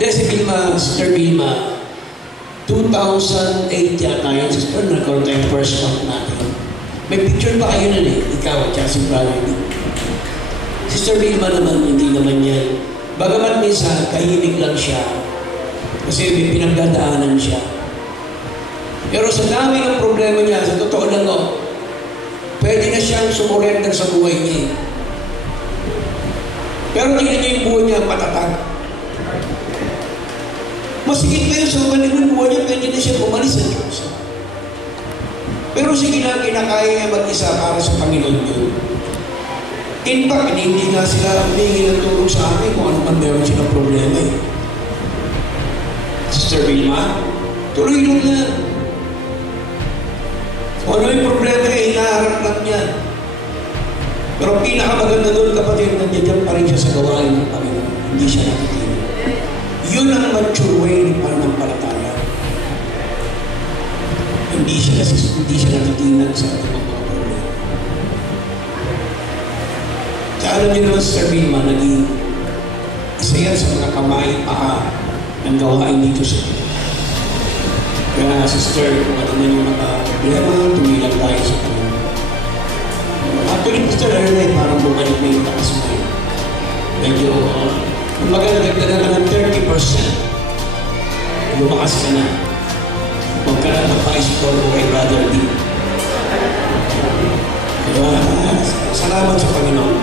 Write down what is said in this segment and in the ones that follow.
Si Vilma, Sister Vilma, 2008 yata yun, Sister, nagkaroon tayong first month natin. May picture pa kayo nun eh, ikaw at si Brother D. Sister Vilma naman, hindi naman yan. Bagamat minsan, tahimik lang siya. Kasi may pinagdadaanan siya. Pero sa dami ng problema niya, sa totoo lang o, pwede na siyang sumurrender sa buhay niya. Pero tingnan niya yung buhay niya, matatag. Masigit pa yun sa maligong buhay niya, pwede na siya umalis sa Diyos. Pero sige lang, kinakaya niya mag-isa para sa Panginoon yun. In fact, hindi nga sila humingi ng tulong sa amin kung ano man meron silang problema eh. Sister Vilma, tuloy lang na. Kung ano yung problema niya, hinaharap lang niya. Pero ang pinakamaganda doon, kapatid, nandiyan pa rin siya sa gawain ng Panginoon. Hindi siya natitinag. Yun ang mature way ng pananampalataya. Hindi siya natitinag sa ating mga problema. Kaya alam niyo naman, Sister Vilma, naging isa yan sa mga kamay paa ng gawain dito sa Panginoon. Kaya, Sister, kung ano man yung mga problema, tumilang tayo sa Panginoon. Actually, Pastor Ernest, parang bumalik na yung takas mo. Medyo, magandagdagan ka ng 30%. Lumakas ka na. Huwag ka na magpa-isipon mo kay Brother D. Kaya, salamat sa Panginoon.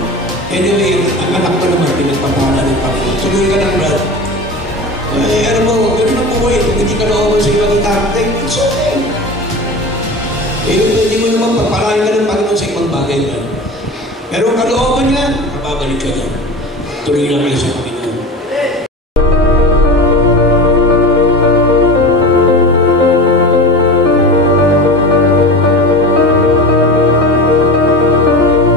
Anyway, ang anak ko naman, pinagpapala ng Panginoon. Tuloy ka ng Brad. Ano mo, gano'n ang buhay. Kung hindi ka naoban sa ibang itakay, it's okay. Hindi mo naman pagpalain ka ng Panginoon sa ibang bagay. Pero ang kalooban niya, mababalik ka niya. Tuloy lang kayo sa Panginoon.